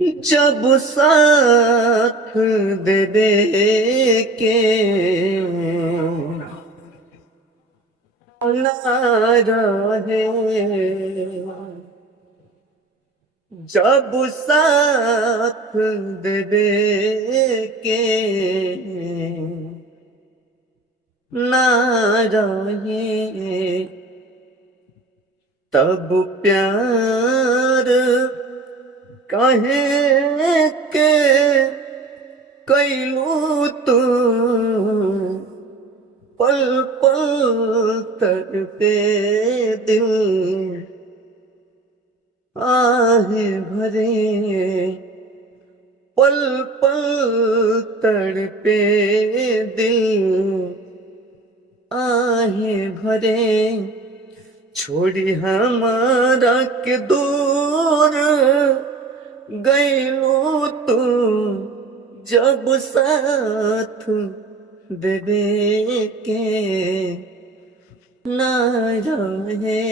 जब साथ दे दे के ना रहे, जब साथ दे दे के ना रहे, तब प्यार काहे के कैलू तू, पल पल तड़पे दिल आहे भरे, पल पल तड़पे दिल आहे भरे। छोड़ी हमारा के दूर गईलू तू, जब साथ दे दे के ना रहे।